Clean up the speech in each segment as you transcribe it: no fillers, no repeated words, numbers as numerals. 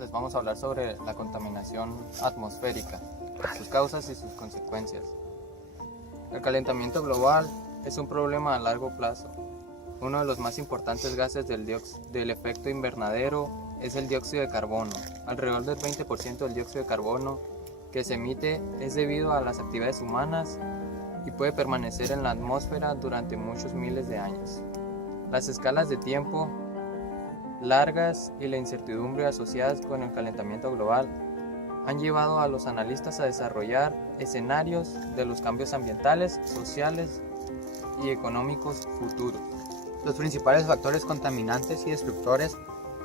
les vamos a hablar sobre la contaminación atmosférica, sus causas y sus consecuencias. El calentamiento global es un problema a largo plazo. Uno de los más importantes gases del efecto invernadero es el dióxido de carbono. Alrededor del 20% del dióxido de carbono que se emite es debido a las actividades humanas y puede permanecer en la atmósfera durante muchos miles de años. Las escalas de tiempo largas y la incertidumbre asociadas con el calentamiento global han llevado a los analistas a desarrollar escenarios de los cambios ambientales, sociales y económicos futuros. Los principales factores contaminantes y destructores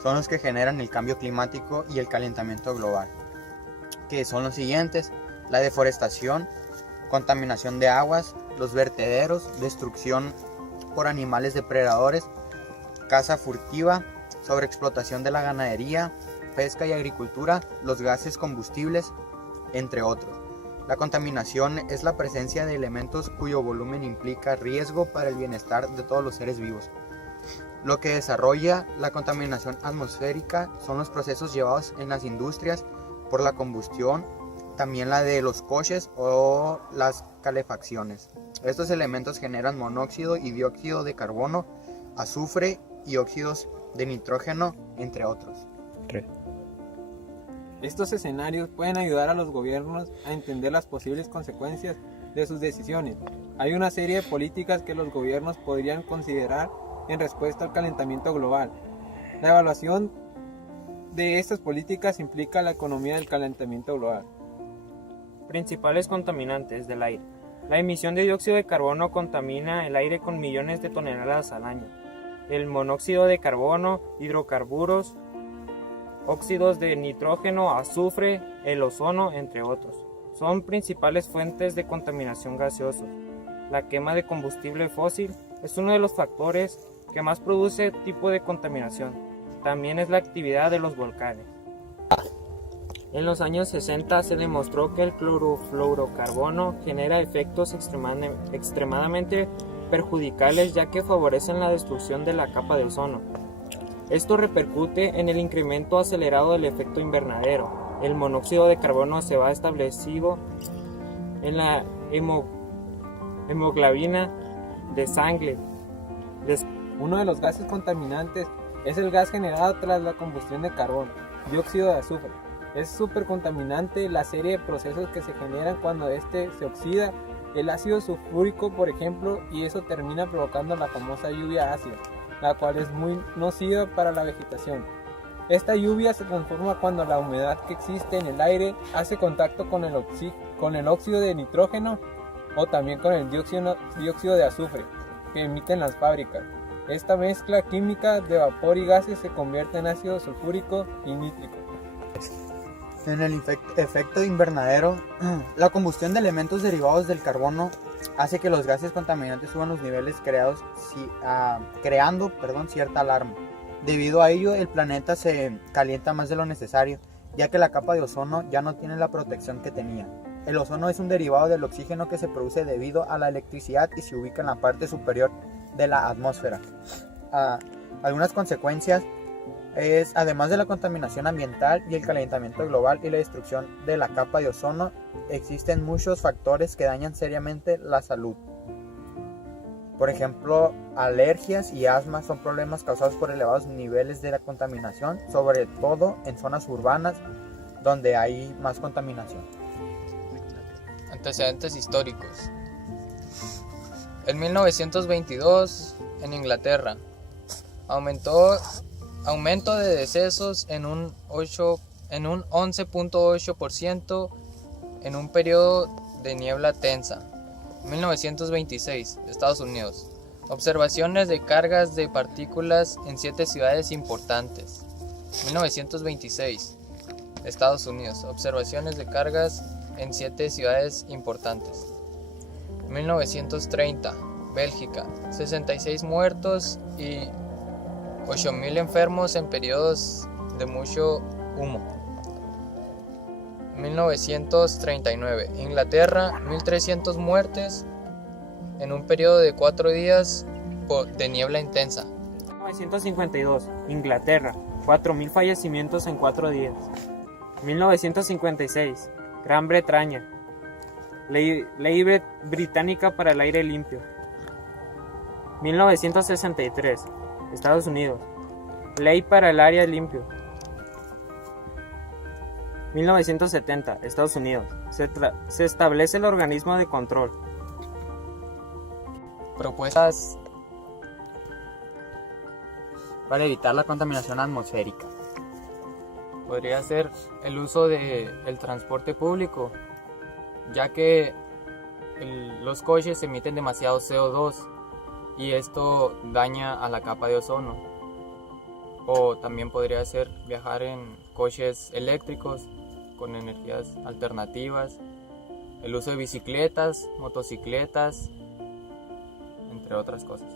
son los que generan el cambio climático y el calentamiento global, que son los siguientes: la deforestación, contaminación de aguas, los vertederos, destrucción por animales depredadores, caza furtiva, sobreexplotación de la ganadería, pesca y agricultura, los gases combustibles, entre otros. La contaminación es la presencia de elementos cuyo volumen implica riesgo para el bienestar de todos los seres vivos. Lo que desarrolla la contaminación atmosférica son los procesos llevados en las industrias por la combustión, también la de los coches o las calefacciones. Estos elementos generan monóxido y dióxido de carbono, azufre y óxidos de nitrógeno, entre otros. Estos escenarios pueden ayudar a los gobiernos a entender las posibles consecuencias de sus decisiones. Hay una serie de políticas que los gobiernos podrían considerar en respuesta al calentamiento global. La evaluación de estas políticas implica la economía del calentamiento global. Principales contaminantes del aire. La emisión de dióxido de carbono contamina el aire con millones de toneladas al año. El monóxido de carbono, hidrocarburos, óxidos de nitrógeno, azufre, el ozono, entre otros. Son principales fuentes de contaminación gaseosa. La quema de combustible fósil es uno de los factores que más produce tipo de contaminación. También es la actividad de los volcanes. En los años 60 se demostró que el clorofluorocarbono genera efectos extremadamente perjudiciales, ya que favorecen la destrucción de la capa de ozono. Esto repercute en el incremento acelerado del efecto invernadero. El monóxido de carbono se va establecido en la hemoglobina de sangre. Uno de los gases contaminantes es el gas generado tras la combustión de carbón, dióxido de azufre. Es súper contaminante la serie de procesos que se generan cuando este se oxida, el ácido sulfúrico por ejemplo, y eso termina provocando la famosa lluvia ácida, la cual es muy nociva para la vegetación. Esta lluvia se transforma cuando la humedad que existe en el aire hace contacto con el óxido de nitrógeno o también con el dióxido de azufre que emiten las fábricas. Esta mezcla química de vapor y gases se convierte en ácido sulfúrico y nítrico. En el efecto invernadero, la combustión de elementos derivados del carbono hace que los gases contaminantes suban los niveles creando cierta alarma. Debido a ello, el planeta se calienta más de lo necesario, ya que la capa de ozono ya no tiene la protección que tenía. El ozono es un derivado del oxígeno que se produce debido a la electricidad y se ubica en la parte superior de la atmósfera. Algunas consecuencias es, además de la contaminación ambiental y el calentamiento global y la destrucción de la capa de ozono, existen muchos factores que dañan seriamente la salud. Por ejemplo, alergias y asma son problemas causados por elevados niveles de la contaminación, sobre todo en zonas urbanas donde hay más contaminación. Antecedentes históricos. En 1922, en Inglaterra, aumento de decesos en un 11.8% en un periodo de niebla tensa. 1926, Estados Unidos. Observaciones de cargas de partículas en 7 ciudades importantes. 1926, Estados Unidos. Observaciones de cargas en 7 ciudades importantes. 1930, Bélgica. 66 muertos y 8.000 enfermos en periodos de mucho humo. 1939, Inglaterra, 1.300 muertes en un periodo de 4 días de niebla intensa. 1952, Inglaterra, 4.000 fallecimientos en 4 días. 1956. Gran Bretaña. Ley británica para el aire limpio. 1963. Estados Unidos. Ley para el aire limpio. 1970. Estados Unidos. Se establece el organismo de control. Propuestas Para evitar la contaminación atmosférica. podría ser el uso del transporte público, ya que los coches emiten demasiado CO2 y esto daña a la capa de ozono. O también podría ser viajar en coches eléctricos con energías alternativas, el uso de bicicletas, motocicletas, entre otras cosas.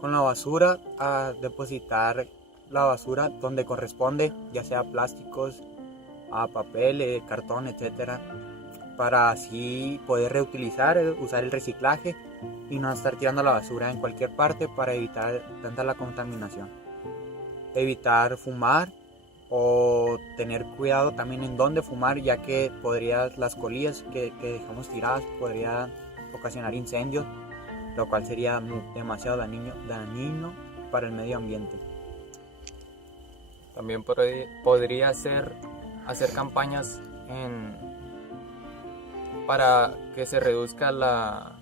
Con la basura, a depositar la basura donde corresponde, ya sea plásticos, a papel, cartón, etcétera, para así poder reutilizar, usar el reciclaje y no estar tirando la basura en cualquier parte para evitar tanta la contaminación. Evitar fumar o tener cuidado también en dónde fumar, ya que las colillas que dejamos tiradas podría ocasionar incendios, lo cual sería demasiado dañino para el medio ambiente. También podría ser hacer campañas para que se reduzca la